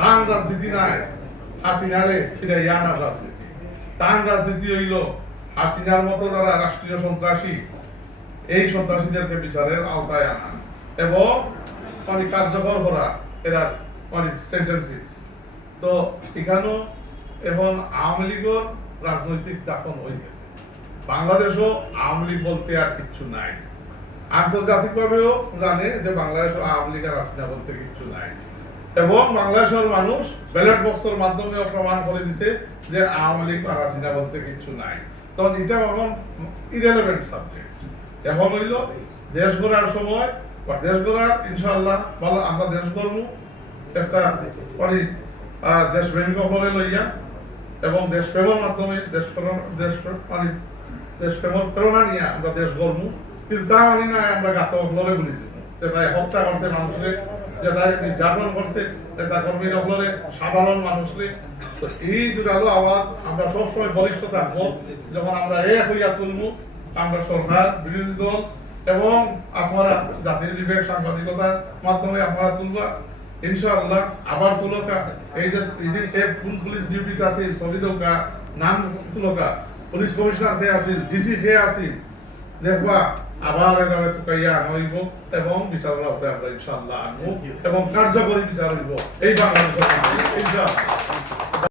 তান রাজনীতি নাই হাসিনারে ফিরাইয়া আনার রাজনীতি। তান রাজনীতি হইল হাসিনার মতো যারা রাষ্ট্রীয় সন্ত্রাসী, এই সন্ত্রাসীদেরকে বিচারের আওতায় আনা এবং মানে কার্যকর করা এরা মানে সেন্টেন্সিস। তো এখানেও এখন আওয়ামী লীগের রাজনৈতিক দাফন হয়ে গেছে। বাংলাদেশও আওয়ামী লীগ বলতে আর কিচ্ছু নাই। আন্তর্জাতিকভাবেও জানে যে বাংলাদেশের আওয়ামী লীগ আর হাসিনা বলতে কিচ্ছু নাই। এবং বাংলাদেশের মানুষ ব্যালট বক্সের মাধ্যমে প্রমাণ করে দিছে যে আওয়ামী লীগ আর হাসিনা বলতে কিচ্ছু নাই। তখন এটা এখন ইরেলেভেন্ট সাবজেক্ট। এখন হইল দেশ গড়ার সময় বা দেশ গড়ার ইনশাআল্লাহ ভালো আমরা দেশ গড়ব একটা মানে দেশপ্রেমিক হলে লইয়া এবং দেশপ্রেমের মাধ্যমে দেশপ্রেমের প্রেরণা নিয়ে আমরা দেশ গড়ব। কিন্তু তা মানি না আমরা ঘাতক লড়ে বলেছি, যেটা হত্যা করছে মানুষের, যেটা নির্যাতন করছে নেতা কর্মীর হলে সাধারণ মানুষের। তো এই জোরালো আওয়াজ আমরা সবসময় বলিষ্ঠ থাকবো যখন আমরা এক হইয়া তুলব। আমরা সরকার, বিরোধী দল এবং আপনারা জাতির বিবেক সাংবাদিকতার মাধ্যমে আপনারা তুলবা ইনশাআল্লাহ। আবার তুলকা এই যে কোন পুলিশ ডিউটিতে আছে ছবি দৌকা নাম তুলকা, পুলিশ কমিশনার খেয়ে আসিল, ডিসি খেয়ে আসিল, দেখবা আবার এভাবে তুকাইয়া আনইব এবং বিচার হতে আমরা ইনশাআল্লাহ আনবো এবং কার্যকরী বিচার হইব এই বাংলাদেশের ইনশাআল্লাহ।